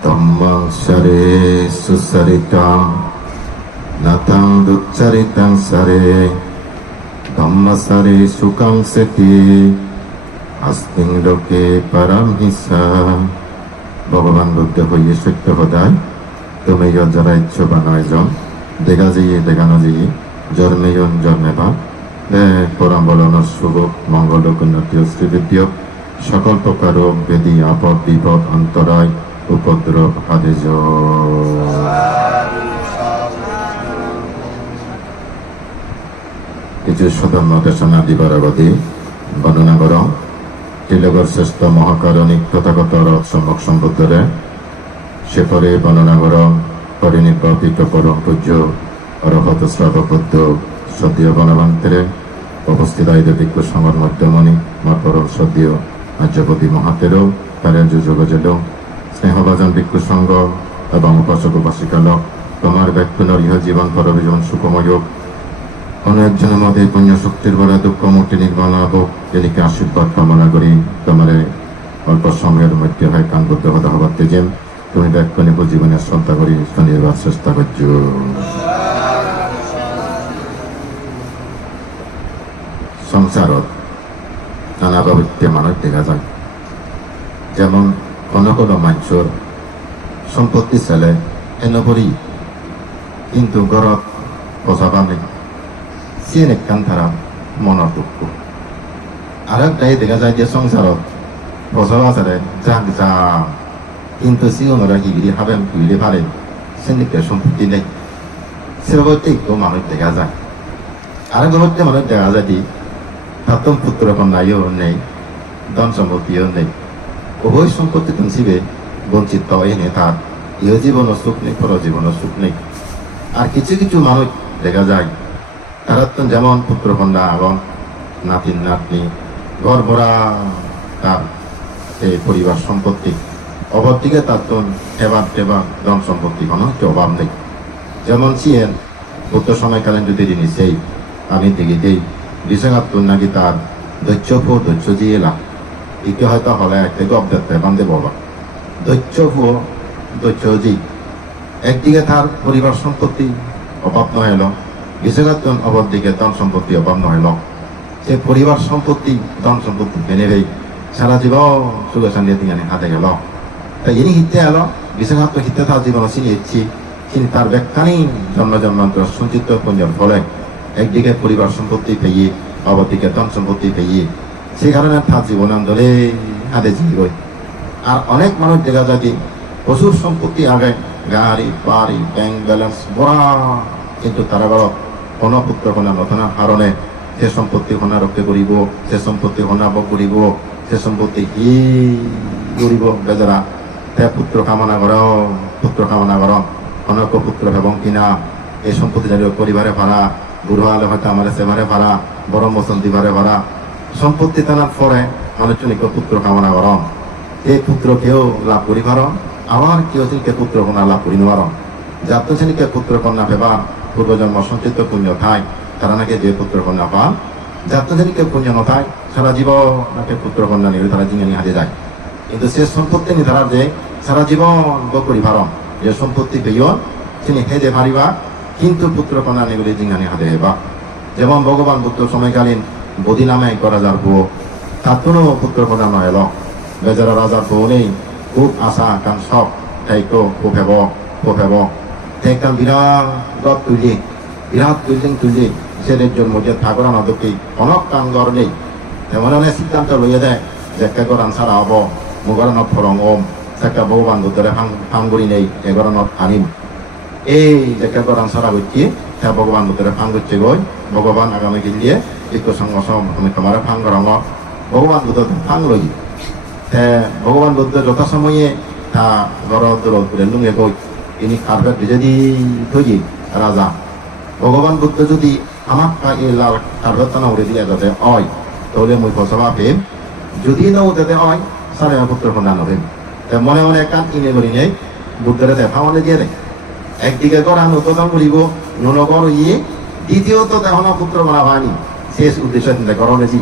Dhammang sare susaritam natang duccaritang sare Dhamma sare sukang seti asting loke paramhisa ভগবান বুদ্ধ হইয়ে সত্য সদায় তুমি যারা ইচ্ছু বানাইজন দেখা যাইয়ে দেখানো যাইয়ে জন্মেয়ন জন্মেবা পরাম্বলনের শুভ মঙ্গল উন্নতি শ্রীবৃদ্ধ সকল প্রকার বেদি আপদ বিপদ অন্তরায় উপদ্রব হারে কিছু স্বধর্ম দেশনা দিবার অবধি বর্ণনা কর তিলকর শ্রেষ্ঠ মহাকারণিক তথাগত সম্যক সম্বুদ্ধরে সে পরে বর্ণনা কর পরিনির্বাপিত পরম পূজ্য অরহত শ্রাবক বুদ্ধ সদ্য বনবান্তরে উপস্থিত আইদিক সংগর মধ্যমণি মর পরম সদ্য আর্যপতি মহাতেরও তারের যোগজেল স্নেহভাজন ভিক্ষু সংঘ এবং উপাসক উপাসিকাল তোমার ব্যক্তির ইহ জীবন পরবিজন সুখময় কোনো একজনের মধ্যে পুণ্য শক্তির বলে দুঃখ মুক্তি নির্মাণ হোক এদিকে আশীর্বাদ কামনা করি তোমার অল্প সময়ের মধ্যে হয় কানবদ্ধ হতে হবার তেজেন তুমি ব্যক্তি জীবনের শ্রদ্ধা করি শনিবার চেষ্টা করছো সংসারত নানা প্রবৃত্তি মানুষ দেখা যায় যেমন কোনো কোনো মানুষের সম্পত্তি ছেলে এনেপরি কিন্তু ঘরত পচাবা নেই সে একখান তারা মনের দুঃখ আর একটাই দেখা যায় যে সংসারত পচাবা ছেলে যাক যা কিন্তু সে ওনারা হিগিরি হাবেন তুইলে পারে সে নিকে সম্পত্তি নেই সে প্রত্যেকও মানুষ দেখা যায় আর প্রত্যেক মানুষ দেখা যায় দি তার পুত্র কন্যাও নেই ধন সম্পত্তিও নেই উভয় সম্পত্তি তুলসিবে বঞ্চিত এনে তার ইহ জীবনও সুখ নেই পর জীবনও সুখ নেই আর কিছু কিছু মানুষ দেখা যায় তারা তো যেমন পুত্র কন্যা এবং নাতিন নাতনি ঘর ভরা তার এই পরিবার সম্পত্তি অপরদিকে তার তো টেবার ধন সম্পত্তি কোনো অভাব নেই যেমন সিয়েন বুদ্ধ সময়কালীন যদি জিনিস সেই আমি দেখি দেই বিশ্বঘাত নাকি তার দৈত্য দিয়ে এলাম ইকে হয়তো হলে একটা গপ দেখতে বান্ধে বাবা দৈত্য একদিকে তার পরিবার সম্পত্তি অভাব নহল বিশ্বঘাত অপরদিকে ধন সম্পত্তি অভাব নহল সে পরিবার সম্পত্তি ধন সম্পত্তি মেনে দেয় সারা জীবন সুখ শান্তি তিনি হাতে গেল তাই ইনি হিতে এলো বিশ্বঘাত হিতে তার জীবন চিনি ইচ্ছি তিনি তার ব্যাখ্যানি জন্মান্তর সঞ্চিত পুঞ্জের ফলে একদিকে পরিবার সম্পত্তি পেয়ে অপরদিকে ধন সম্পত্তি পেয়ে সেই কারণে তার জীবন আন্দোলে হাতে জিগই আর অনেক মানুষ দেখা যায় প্রচুর সম্পত্তি আগে গাড়ি বাড়ি ব্যাংক ব্যালেন্স বড়া কিন্তু তারা বড় কোনো পুত্র কন্যা নথনার কারণে সে সম্পত্তি কন্যা রক্ষা করিব সে সম্পত্তি কন্যা ভোগ করিব সে সম্পত্তি হি করিব বেজারা তে পুত্র কামনা কর অনেক পুত্র এবং কিনা এই সম্পত্তি জানিব পরিবারে ভাড়া বুড়ো আলে হয়তো আমার সেবারে ভাড়া বড় বসন্তি ভারে ভাড়া সম্পত্তি টানার পরে মানুষজনিক পুত্র কামনা কর এই পুত্র কেউ লাভ করি পার আবার কেউ শ্রেণীকে পুত্র কন্যা লাভ করি পার যাত শ্রেণীকে পুত্র কন্যা পেবা পূর্বজন্ম সঞ্চিত পুণ্য থাই তারা নাকি যে পুত্র কন্যা পান যাত শ্রেণীকে পুণ্য নথায় সারা জীবন নাকি পুত্র কন্যা নিয়ে তারা জিঙানি হাতে যায় কিন্তু সে সম্পত্তি নি তারা যে সারা জীবন ভোগ করি পার যে সম্পত্তি পেয়েও তিনি হেদে পারিবা কিন্তু পুত্র কন্যা নিগুলি জিঙানি হাতে হেবা যেমন ভগবান বুদ্ধ সময়কালীন বদি নামে এক রাজার বউ তার কোনো পুত্র কন্যা নয় এলো বেজারা রাজার বউ নেই খুব আশা কান সব তাইতো খুব হেব তাইকাল বিরাট তুলি সেদের জন্ম যে ঠাকুর আমাদেরকে অনেক কান গড় নেই তেমন সিদ্ধান্ত লইয়ে দেয় যে কেগরান সারা হব মুগরানত ফরং ওম সেকা ভগবান বুদ্ধরে ফাঙ্গুরি নেই এগরানত আনিম এই যে কেগরান সারা হচ্ছে তা ভগবান বুদ্ধরে ফাং করছে গই ভগবান আগামী গিলিয়ে একটু সঙ্গসম আমি তোমার ফাং রঙ ভগবান বুদ্ধ ফাং লই ভগবান বুদ্ধ যথাসময়ে তা গর দূর করে লুঙে গই ইনি কার্পেট ভিজে দি থই রাজা ভগবান বুদ্ধ যদি আমার এই লাল কার্পেট টানা উড়ে দিয়ে যাতে হয় তাহলে মই ফসবা পেম যদি না উঠাতে হয় সারে পুত্র কন্যা নভেম মনে মনে কান কিনে করি নেই বুদ্ধরে দেখা মানে দিয়ে দেয় একদিকে করা নতুন করিব ননগর ইয়ে দ্বিতীয়ত তখন পুত্র করা হয়নি শেষ উদ্দেশ্য চিন্তা করণেছি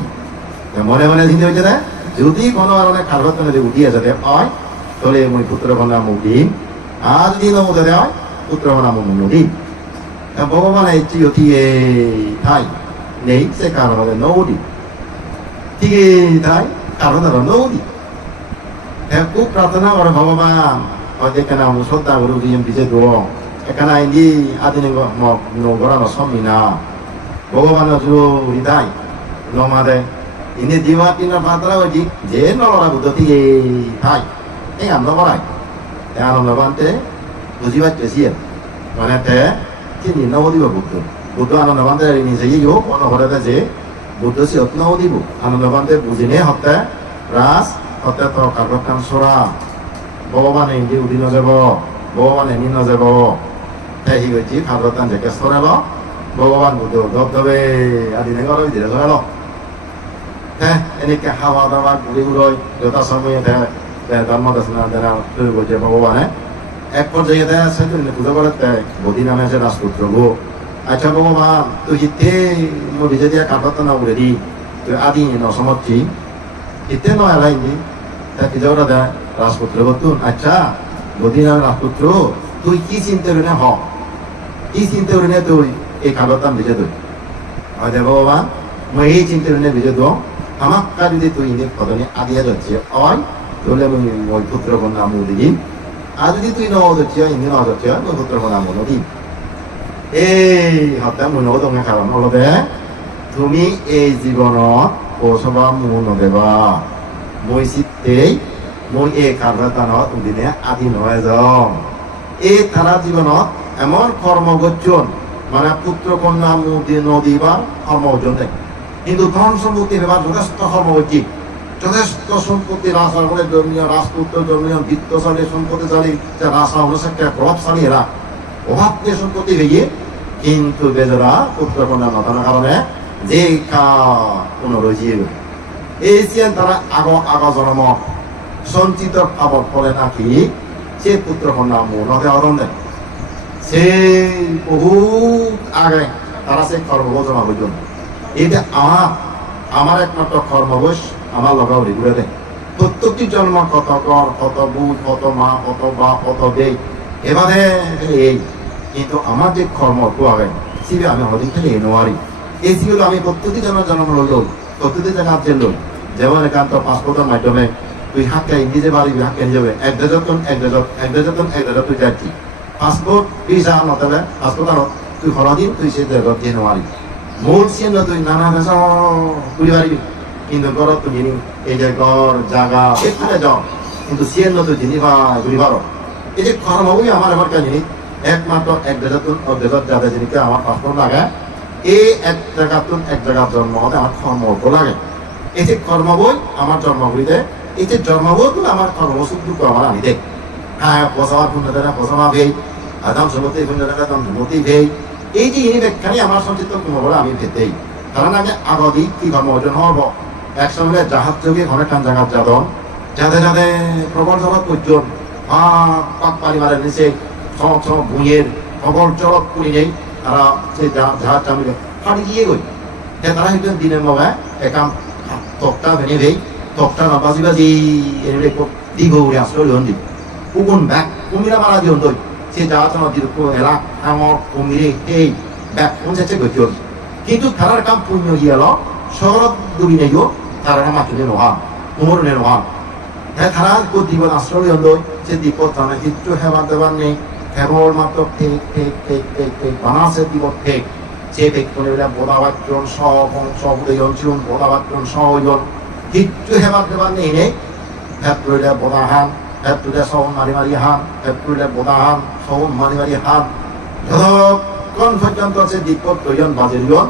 মনে মনে চিন্তা হয়েছে যদি কোনো কারণে খারবত উঠিয়ে যাতে হয় তলে মই পুত্র কন্যা মুখ দিম আর যদি নমতে দেয় পুত্র কন্যা মুখ দিম ভগবান এই চিয়তি ঠাই নেই সে কারণে নৌদি ঠিক ঠাই কারণ নৌদি খুব প্রার্থনা করে ভগবান হয়তো এখানে আমি শ্রদ্ধা করে দিয়ে পিছিয়ে দেবো এখানে আইনি আদিনে নগরানো সমিনা ভগবান জুড়ি তাই নমাদে ini jiwa pina patra wajib je nolora butuh tiye thai am nolorai am nolante bujibat kesian mana te kini noldi butuh butuh am nolante ini saja yo ono horata je butuh si ot noldi bu am nolante bujine hotte ras hotte to karbokan sura bhagavan ini udino jabo bhagavan ini no jabo tahi goji karbokan jeke sura lo bhagavan butuh dobdobe adine goro dire sura lo ini ke hawa dawa guri uroi jota samaya ধর্মদাসনা যারা তৈরি করছে ভগবান এক পর্যায়ে দেয় সে পুজো করতে বদি নামে আছে রাজপুত্র গো আচ্ছা ভগবান তুই জিতে বিজে দিয়া কাটত না উড়ে দি তুই আদি নসমর্থি জিতে নয় আলাইনি তা কি যাওয়া দেয় রাজপুত্র বতুন আচ্ছা বদি নামে রাজপুত্র তুই কি চিন্তা করে হ কি চিন্তা করে তুই এই কাগতাম বিজে তুই হয়তো ভগবান মই এই চিন্তা করে বিজে দো আমার কাজ যদি তুই ইন্দির পদনে আদিয়া যাচ্ছে অয় তাহলে আমি ওই পুত্র কন্যা আমু দিই আর যদি তুই নও যাচ্ছে ইন্দি নও যাচ্ছে ওই পুত্র কন্যা আমু দিই এই হত্যা মুন দঙে কারণ হলো দে তুমি এই জীবনত পৌঁছবা মুন দেবা মই চিত্তেই মই এই কার্যতানত দিনে আদি নহয় যাও এই তারা জীবনত এমন কর্ম গচ্ছন মানে পুত্র কন্যা আমু নদীবার কর্ম অর্জন দেয় কিন্তু ধন সম্পত্তি ব্যাপার যথেষ্ট কর্মবর্তী যথেষ্ট সম্পত্তি রাসায়নের জন্মীয় রাজপুত্র জন্মীয় বিত্তশালী সম্পত্তিশালী যা রাসায়নের একটা প্রভাবশালী এরা অভাব দিয়ে সম্পত্তি হয়ে কিন্তু বেজরা পুত্র কন্যা নতানোর কারণে যে পুনরুজীব এই চেন তারা আগ জন্ম সঞ্চিত পাবর ফলে নাকি সে পুত্র কন্যা নদে অরণ দেয় সে বহুত আগে তারা সে কর্মজমা বুঝুন এটা আমার একমাত্র কর্মবশ আমার লগাও রেগুলে দেয় প্রত্যেকটি জন্ম কত কর কত বুধ কত মা কত বা কত দেয় এবারে এই কিন্তু আমার যে কর্ম আগে সিবি আমি অধিক খেলে নোয়ারি এই ছিল আমি প্রত্যেকটি জন্ম লই প্রত্যেকটি জায়গা জেল লই যেমন একান্ত পাসপোর্টের মাধ্যমে তুই হাতকে নিজে বাড়ি হাতকে যাবে এক দেশত তুই যাচ্ছি পাসপোর্ট ভিসা নতলে পাসপোর্ট আর তুই হরদিন তুই সে দেশত দিয়ে নোয়ারি মূল চিহ্ন তুই নানা দেশ ঘুরি পারিবি কিন্তু ঘরত তুই জিনি এই যে ঘর জায়গা এখানে যাও কিন্তু চিহ্ন তুই জিনি ঘুরি পারো এই যে কর্মবই আমার এবার কাজ জিনিস একমাত্র এক দেশত যাদের জিনিসকে আমার পাসপোর্ট লাগে এই এক জায়গার জন্ম হতে আমার কর্মবত লাগে এই যে কর্মবই আমার জন্মগুলিতে এই যে জন্মবত আমার কর্মসূত্র আমার আনি দেখ হ্যাঁ বসাবার পুণ্যতা বসামা ভেই আদাম সমতি পুণ্যতা দাম ধমতি ভেই এই যে ইনি ব্যাখ্যানি আমার সঞ্চিত বলে আমি ভেতেই কারণ আমি আগদি কি কর্ম অর্জন হব একসঙ্গে জাহাজ যোগে অনেকখান জায়গা যাদন যাতে প্রবল জগৎ পর্যন্ত পাক পারিবারে নিচে সব ভুঁইয়ের প্রবল জগৎ পুরি নেই তারা সেই জাহাজ চামিলে ফাড়ি গিয়ে গই তারা একজন দিনের মগায় একাম তক্তা ভেঙে ভেই তক্তা না বাজি এনে দীর্ঘ উড়ে আশ্রয় হন দি উগুন ব্যাগ কুমিরা মারা দিও দই সে জাহাজ দীর্ঘ এলা আমার কুমিরে এই ব্যাগ পৌঁছেছে গতি কিন্তু তারার কাম পুণ্য গিয়াল শহরত ডুবি নেইও তারা মাতুনে নোহান উমরনে নোহান হ্যাঁ তারা জীবন আশ্রয় হন দই সে দ্বীপত জানে কিচ্ছু হেবার দেবার নেই কেবল মাত্র ঠিক বানাসে দিবত ঠিক সে ঠিক করে বোধাবাচ্চন সহজন বোধাবাচ্চন সহজন কিচ্ছু হেবার দেবার নেই নেই হেতুরে বোধাহান হেতুরে সহন মারি হান হেতুরে বোধাহান সহন মারি হান যতক্ষণ পর্যন্ত সে দ্বীপত তৈজন বাজিরিয়ন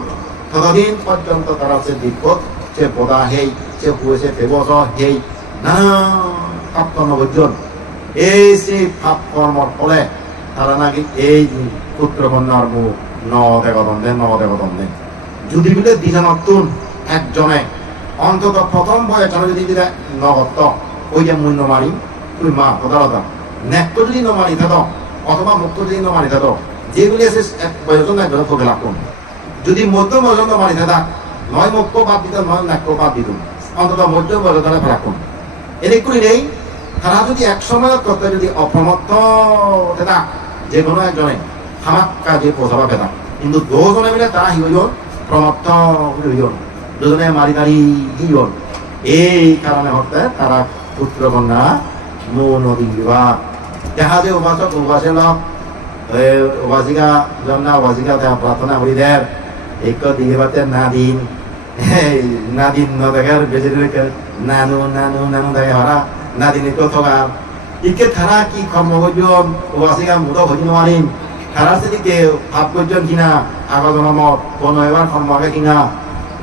ততদিন পর্যন্ত তারা সে দ্বীপত সে বোধা হেই সে হুয়েছে ফেবস হেই নানা পাপ কর্ম বর্জন এই সে পাপ কর্মর ফলে তারা নাকি এই পুত্র কন্যার মুখ নগদন দেন যদি বলে দিজা নতুন একজনে অন্তত প্রথম বয়সে যদি দিলে নগদ ওই যে মূল্য মারি তুই মা প্রধানতা নেক্ত যদি নমারি থাক অথবা মুক্ত যদি নমারি থাক যেগুলি আছে এক বয়স একজন তোকে লাগুন যদি মধ্য বয়স নমারি থাক নয় মুক্ত বাদ দিত নয় নেক্ত বাদ দিত অন্তত মধ্য বয়স রাখুন এদিক করি নেই তারা যদি এক সময়ের কথা যদি অপ্রমত্ত থাক যে কোনো একজনে হামাক্কা যে পৌঁছাবা পেতা কিন্তু দুজনে মিলে তারা হি হইল প্রমত্ত হইল দুজনে মারি দাঁড়ি হইল এই কারণে হতে তারা পুত্র কন্যা নৌ নদী বিবাহ জাহাজে উপাসক উপাসে লোক ওবাজিকা জন্না ওবাজিকা প্রার্থনা করি দেব এক দিকে বাতে নাদিন নাদিন নদেগার বেজে নানু নানু নানু দেখে হরা নাদিন একটু থকা ইকে তারা কি কর্ম করজন ওবাজিকা মুদ হইতে নোৱাৰিম তারা সেদিকে ভাব করছেন কিনা আগত জনমত কোনো এবার কর্ম হবে কিনা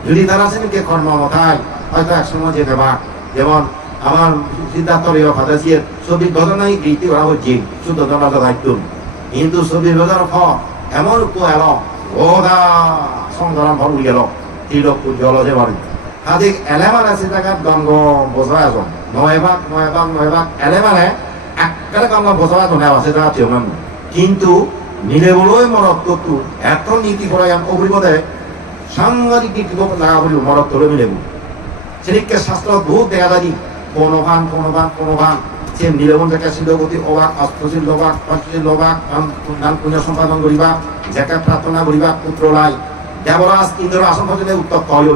যদি তারা সেদিকে কর্ম মতায় হয়তো একসময় যেতে পার যেমন আমার সিদ্ধার্থ ফাদাসিয়ের ছবির ঘটনাই গীতি করা হচ্ছে শুদ্ধ জনতা দায়িত্ব কিন্তু ছবির বাজার ফল এমন এলো ওদা সংগ্রাম ফল গেল তিলক জল যে বাড়ি আজ এলেমানে সেটাকার গঙ্গ বসা এজন নয়ভাগ নয়ভাগ নয়ভাগ এলেমানে একবারে গঙ্গ বসা এজন আছে সেটা আছে কিন্তু মিলে বড়ই মরত তত্ত্ব এত নীতি করা অভিজ্ঞতা সাংঘাতিক নীতি লাগা বলি মরত তোলে মিলেব সেদিকে শাস্ত্র বহুত দেখা যায় কোনো ভান সে নিরবন যাকে শিলগতি অবাক অস্ত্রশীল অবাক পঞ্চশীল অবাক দান পুণ্য সম্পাদন করিবা যাকে প্রার্থনা করিবা পুত্র লাই দেবরাজ ইন্দ্র আসন পর্যন্ত উত্তপ্ত হই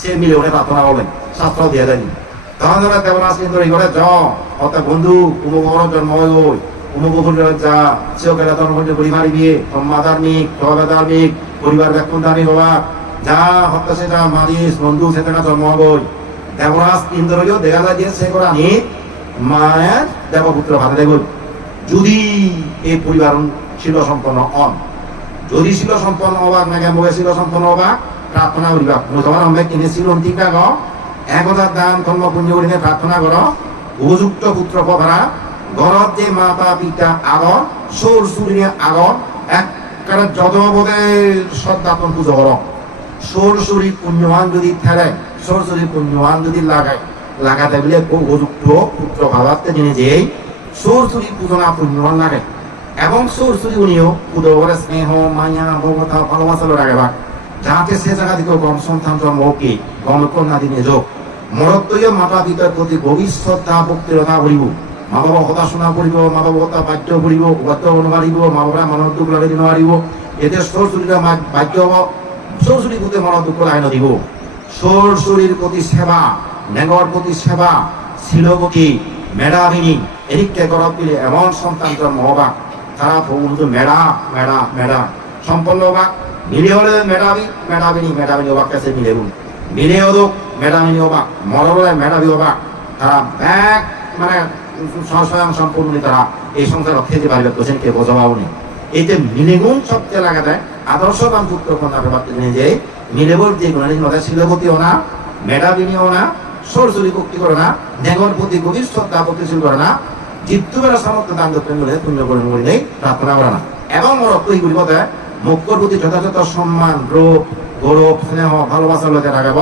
সে মিলে ওনে প্রার্থনা বলেন শাস্ত্র দিয়ে দেয়নি তখন ধরে দেবরাজ ইন্দ্র এই ঘরে অর্থাৎ বন্ধু উমুক জন্ম হয় ওই উমুক যা সেও গেলে ধর্ম করি মারিবি ব্রহ্মা ধার্মিক ধার্মিক পরিবার ব্যাকুণ ধার্মিক হবা যা হত্যা সেটা মারিস বন্ধু সেটা জন্ম হবই দেবরাজ ইন্দ্রও দেখা যায় যে সে করা নি মায়ের দেবপুত্র ভাতে দেব যদি এই পরিবার ছিল সম্পন্ন অন যদি ছিল সম্পন্ন অবাক না কেন ছিল সম্পন্ন অবাক প্রার্থনা করিবা তোমার অনেক কিনেছিল ঠিক না গ 1000 দান কর্ম পুণ্য করিলে প্রার্থনা কর উপযুক্ত পুত্র পভারা ঘরত যে মাতা পিতা আগর সৌর সূর্য আগর একবারে যদবদে শ্রদ্ধাপন পুজো কর সৌরসুরি পুণ্যবান যদি ঠেলে সৌরসুরি পুণ্যবান যদি লাগাতে বলে উপযুক্ত পুত্র ভাবাতে জেনে যে সৌরসুরি পূজনা পুণ্যবান লাগে এবং সৌরসুরি উনিও পুজো করে স্নেহ মায়া ভগবতা ভালোবাসা রাখবা যাতে সে জায়গা থেকে গম সন্তান জন্ম কি গম কন্যা দিনে যোগ মরত্বীয় মাতা পিতার প্রতি গভীর শ্রদ্ধা ভক্তিরতা করিব মা বাবা কথা শোনা করিব মা বাবা কথা বাধ্য করিব বাধ্য অনুমারিব মা বাবা মানব দুঃখ লাগে দিন মারিব এতে সৌরসুরিটা বাধ্য হব সৌরসুরির প্রতি মন দুঃখ লাইন দিব সৌরসুরির প্রতি সেবা নেগর প্রতি সেবা শিলবতী মেধাবিনী এদিকে গরব দিলে এমন সন্তান জন্ম হবা তারা বন্ধু মেধা মেধা মেধা সম্পন্ন হবা মিলে হলে মেধাবী মেধাবিনী মেধাবিনী হবা কাছে মিলে মিলে হদুক মেধাবিনী হবা মরলে মেধাবী হবা তারা ব্যাগ মানে স্বয়ং সম্পূর্ণ তারা এই সংসার খেতে পারবে কোচেন কে বোঝাবাও নেই এতে মিলেগুণ সবচেয়ে লাগা দেয় আদর্শবান পুত্র কন্যা ব্যাপারটা জেনে যে মিলেবর যে গুণানীর মধ্যে শিলবতীও না মেধাবিনীও না সরসরি ভক্তি করে না নেগর প্রতি গভীর শ্রদ্ধা ভক্তিশীল করে না জিত্যুবেলা সামর্থ্য দান দক্ষিণ বলে পুণ্য করে নেই প্রার্থনা করে না এবং রক্তগুলি বোধ মুখ্যর প্রতি যথাযথ সম্মান রূপ গৌরব স্নেহ ভালোবাসা লোকে রাখাব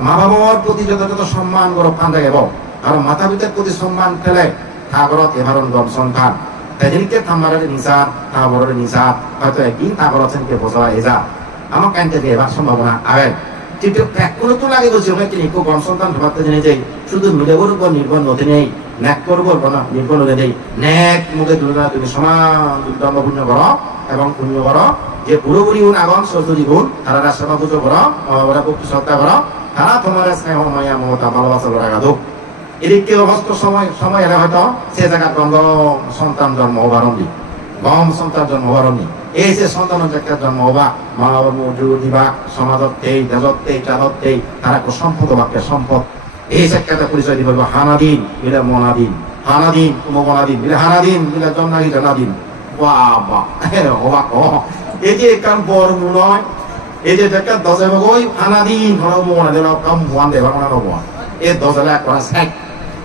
মা বাবার প্রতি যথাযথ সম্মান গৌরব ফান রাখাব আর মাতা পিতার প্রতি সম্মান ফেলে ঠাকুরত এভারণ গম সন্তান তাদেরকে থামারের নিশা তাবরের নিশা হয়তো একদিন তাবর আছেন কে বোঝা এজা আমার কানতে দিয়ে এবার সম্ভাবনা আগে কিন্তু কোনো তো লাগে বলছি ওখানে তিনি খুব গম সন্তান ভাবতে জেনে যাই শুধু মিলেবর উপর নির্ভর নদী নেই ন্যাক করবো না নির্ভর নদী নেই ন্যাক মুখে তুলনা তুমি সমান দুর্দণ্ড পুণ্য করো এবং পুণ্য করো যে পুরোপুরি গুণ আগন সরস্বতী গুণ তারা রাষ্ট্রপা পুজো করো ওরা ভক্তি শ্রদ্ধা করো তারা তোমার স্নেহ মায়া মমতা ভালোবাসা রাখা দোক এদিকে অবস্থ সময় এরা হয়তো সে জায়গার গঙ্গ সন্তান জন্ম হবারণী গম সন্তান জন্ম হবারণী এই যে সন্তান জায়গার জন্ম হবা মা বাবা মজুর দিবা সমাজতেই দেজতেই চাঁদতেই তারা সম্পদ বাক্যের সম্পদ এই জায়গাটা পরিচয় দিব হানাদিন বিলে মনাদিন হানাদিন মনাদিন বিলে হানাদিন বিলে জন্নাদি জানাদিন বাবা হবা এই যে কারণ বড় নয় এই যে জায়গা দশে বই হানাদিন হলো মনা দেব কম ভুয়ান দেবা মনা নব এই দশলা করা সাইড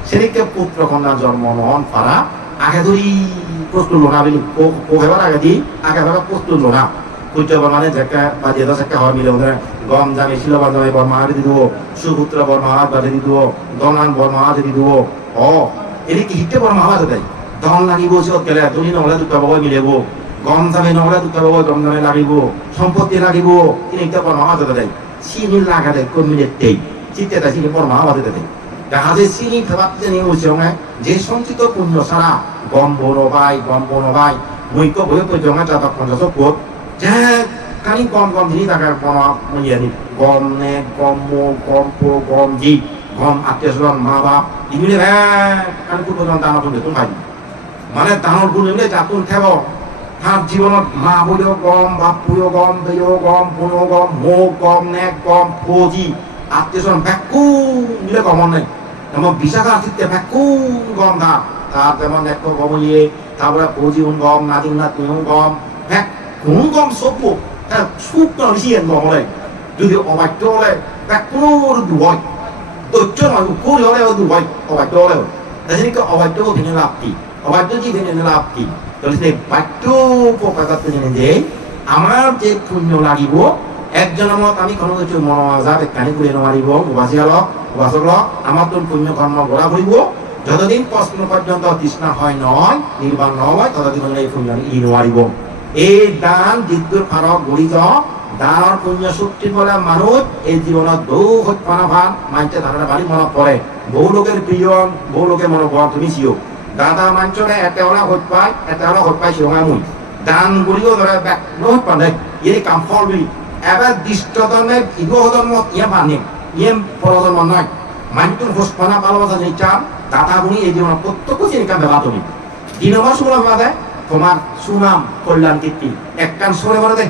সেদিকে পুত্র কন্যা জন্ম নন পারা আগে ধরি প্রস্তুত লোনা বলি কোহেবার আগে দি আগে ভাবে প্রস্তুত লোনা পুত্র বর্মানে জায়গা বা যে দশ একটা হয় মিলে ওদের গম জামি ছিল বাজারে বর্মা হাতে দিব সুপুত্র বর্মা হাত বাজে দিব দনান বর্মা হাতে দিব ও এদিকে হিটে বর্মা হাতে দেয় দন লাগিব চত গেলে তুমি নহলে দুটা বই মিলেব গম জামি নহলে দুটা বই গম জামি লাগিব সম্পত্তি লাগিব তিনি একটা বর্মা হাতে দেয় চিনি লাগা দেয় কোন মিনিট দেই চিত্তে চিনি বর্মা হাতে দেয় দেখা যায় চিনি ফেবাতে নিয়ে উচিত যে সঞ্চিত পুণ্য ছাড়া গম বনবাই মৈক্য বই জমা যাতা 50 ফুট যে কানি গম জিনিস থাকার কোনো ইয়ে গম নে গম মো গম পো গম জি গম আত্মীয় মা বাপ এগুলি কানি পর্যন্ত দানা তুলে তুমি ভাই মানে দানোর গুণ এগুলি যাতুন খেব তার জীবনত মা বইও গম বাপ পুয়ো গম বেয় গম পুনো গম মো গম নে গম ফৌজি আত্মীয় ভ্যাকু মিলে গম নেই যেমন বিশাখা আতিথ্যে ভ্যাকু গম ধার তার যেমন এক গম ইয়ে তারপরে ফৌজি গম নাদিন গম ভ্যাক কোন গম সভ্য তার শুকনো বেশি গম হলে যদি অবাধ্য হলে ভ্যাকুনো দুবয় দৈত্য নয় কুড়ি হলে দুবয় অবাধ্য হলে তাছাড়া অবাধ্য ভেঙে লাভ কি অবাধ্য কি ভেঙে লাভ কি তাহলে সেই বাধ্য উপকার জেনে যে আমার যে পুণ্য লাগিব একজনের মত আমি কোনো কিছু মন আজাদ কানি করে নোৱাৰিব উপাসক আমার তো পুণ্য কর্ম গড়া ফুরিব যতদিন প্রশ্ন পর্যন্ত তৃষ্ণা হয় নয় নির্বাণ নয় ততদিন এই পুণ্য ই নোৱাৰিব এই দান বিদ্যুৎ ফারক গড়িত দানৰ পুণ্য শক্তিৰ ফলে মানুহ এই জীৱনত বহু সৎপনা ভাল মানছে ধাৰণা বাড়ি মনত পড়ে বহু লোকের প্রিয় বহু লোকে মনে কর তুমি চিও দাদা মানছনে এতেওলা হত পাই সিঙা মুই দান গড়িও ধরে বহুত পানে এই কাম ফল বুলি এবার দৃষ্টজনে ইগোজন্মত ইয়ে পানে ইয়ে পরজন্ম নয় মানতুন হোসপানা ভালোবাসা নিচাম দাদা গুণী এই জীবন প্রত্যক্ষ চিনিকা বেলা তুমি দিনবার শুনে বাদে তোমার সুনাম কল্যাণ কীর্তি একখান সরে বলে দে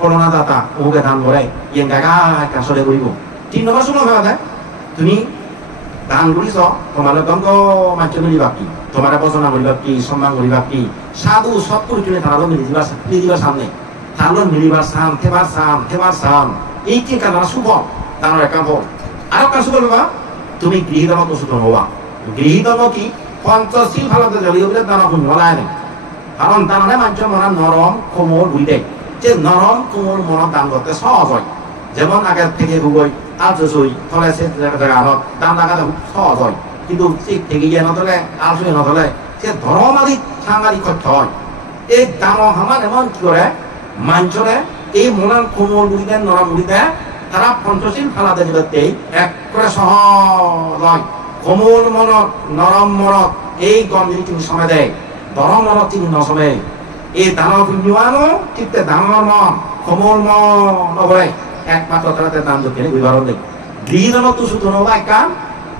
করোনা দাতা ওকে দান করে ইয়ে গাগা একটা সরে করিব 3 নম্বর শুনে বাদে তুমি দান করিছ তোমার গঙ্গ মাঞ্চ মিলিবা কি তোমার বচনা করিবা কি সম্মান করিবা কি সাধু সৎপুর কিনে তারা মিলিবার সামনে তাহলে মিলিবার সাম থেবার সাম এই কি কারণ শুভ দানের একটা ফল আর কাজ করবা তুমি গৃহীতন প্রস্তুত হবা গৃহীতন কি পঞ্চশীল ভালতে জ্বলিয়ে বলে দানা পুণ্য বলায় নেই কারণ দানে মানুষের মনে নরম কোমল বুঝতে যে নরম কোমল মনত দান করতে সহজ হয় যেমন আগের থেকে খুবই আলসই থলে সে জায়গা দান লাগাতে খুব সহজ হয় কিন্তু ঠিক থেকে গিয়ে নথলে আলসই নথলে সে ধর্মাধিক সাংঘাতিক খরচ হয় এই দান হামান এমন কি করে মানুষরে এই মনের কোমল বুড়িতে নরম বুড়িতে তারা পঞ্চশীল ফালাতে যেতে এক করে সহজ হয় কোমল মনত নরম মনত এই গম যদি তিনি সময় দেয় নরম মনত তিনি নসমে এই দানৰ পুণ্যৱানো ঠিক ডাঙৰ মন কোমল মন নবৰে একমাত্র তারাতে দান দক্ষিণে বিবরণ দেয় গৃহীতনতো শুধু নবাই কান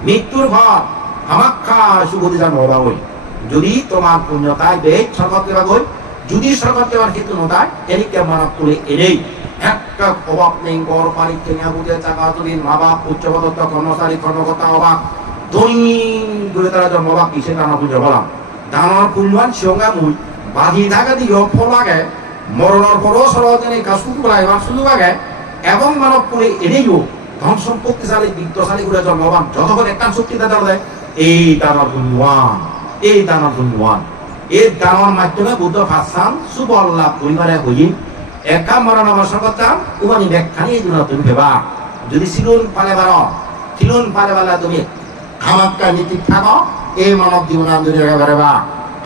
মৃত্যুর ঘর হামাক্ষা সুগতি যান হবা হই যদি তোমার পুণ্যতায় বেগ সরকার দেবা গই যদি সরকার দেওয়ার ক্ষেত্রে নতায় এদিকে মানব তুলে এনেই একটা অভাব নেই গড় পানি কেনা বুঝে চাকা যদি মা বাপ উচ্চপদস্থ কর্মচারী কর্মকর্তা অবাক দৈনিক দূরে তারা জন্ম অবাক কিসে দানা পুজো বলাম দানৰ পুণ্যৱান সিংহা মুই বাঁধি থাকা দিও ফল লাগে মরণের পরও সরজনে কাজু করা এবার শুধু লাগে এবং মানব পুরে এনেও ধন সম্পত্তিশালী বিত্তশালী করে জন্মবান যতক্ষণ একটা শক্তি দেয় এই দানৰ পুণ্যৱান এই দানৰ মাধ্যমে বুদ্ধ ভাষান সুবল লাভ পরিবারে হই একা মরণ আমার সঙ্গতাম উমানি ব্যাখ্যানি এই জন্য তুমি ভেবা যদি সিলুন পালে বালা তুমি আমাক্কা নীতি থাকো এই মানব জীবন আন্দোলন বেড়েবা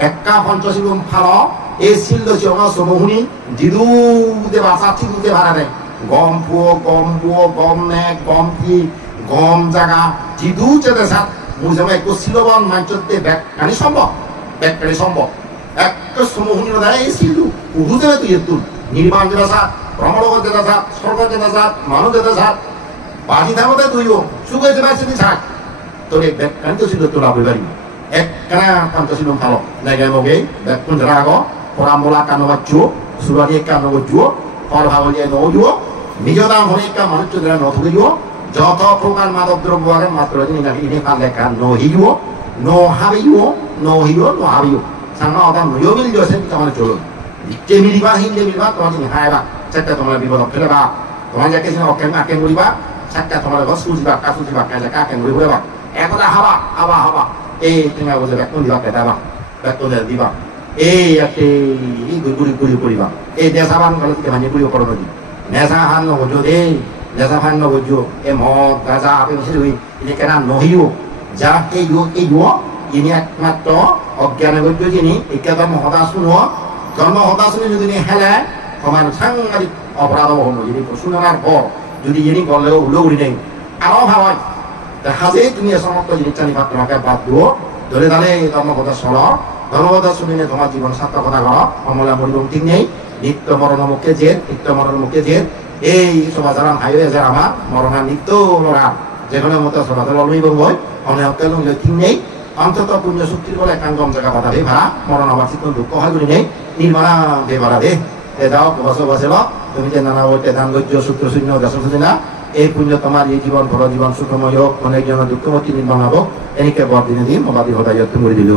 একা পঞ্চশীলুন ফালো এই শিল্ড চিহ্ন সমহুনি দিদুতে বাসা ঠিকুতে ভাড়া দেয় গম পুয়ো গম নে গম কি গম জাগা দিদু চেতে সাত মুই যাবে একটু শিলবন মাঞ্চতে ব্যাখ্যানি সম্ভব একটা সমহুনি এই শিল্ডু উহু দেবে তুই একটু নির্বাণ যেটা সাত ভ্রমণগত যেটা সাত স্বর্গ যেটা সাত মানুষ যেটা সাত বাড়ি থাকতে তুইও সুখে যেটা সেটি সাত তোর এই ব্যাখ্যানি তো ছিল তোর লাভ পারি একখানা পঞ্চশীলন ফালো জায়গায় মগে ব্যাখ্যান যারা আগ পরাম্বলা কানবাচ্চু সুরানি কানবচ্চু ফল ভাবলিয়ে নজুও নিজ দাম হরিকা মানুষ যারা নথুকিও যত প্রকার মাদক দ্রব্য আগে মাত্র ইনি পালেকা নহিও নহাবিও সাংমা অদাম নইও মিলিও সে তোমার চলুন যে মিলিবা হিন্দে মিলিবা তোমার তুমি হাইবা চারটা তোমার বিপদ ফেলেবা তোমার যাকে আকে মরিবা চারটা তোমার ঘর সুজিবা কাজে কাকে মরি বলেবা একদা হাবা এই তুমি বুঝে বেতন দিবা কেটাবা বেতন দিবা এই একটা গুড়ি করিবা এই দেশাবান গেলে ভাঙি পুড়ি করো নদী নেশা হান নবজো নেশা ফান নবজো এ মদ গাঁজা আপে বসে ইনি কেনা নহিও যা এই ইনি একমাত্র অজ্ঞানে গজ্য যিনি একেদম জন্ম হতাশুনি যদি হেলে তোমার সাংঘাতিক অপরাধ হল যদি শুনার পর যদি ইনি গলেও উলো উড়ি নেই আরো ভাবাই হাজে তুমি এ সমস্ত জিনিসটানি ভাব তোমাকে বাদ দিও ধরে দাঁড়ে ধর্মকথা চলো ধর্মকথা শুনিলে তোমার জীবন সার্থকতা করো অমলা মরিবম ঠিক নেই নিত্য মরণ মুখে জের নিত্য মরণ মুখে জের এই সমাচারণ হাইওয়ে যে আমার মরণা নিত্য লড়া যেখানে মতো সমাচার অলমি বই অনেক অত্যন্ত ঠিক নেই অন্তত পুণ্য শক্তির বলে একাঙ্গম জায়গা পাতা দে ভাড়া মরণ আবার চিত্ত দুঃখ হয় গুলি নেই নির্মাণা দে ভাড়া দে যাও বসে বসে তুমি যে নানা বইতে দান গজ্য সূত্র শূন্য দশম না এই পুণ্য তোমার এই জীবন ঘর জীবন সুখময় হোক অনেক জন দুঃখমতি নির্মাণ হবো এনেকে বর দিনে দিন মোবাদি হতাই তুমি দিল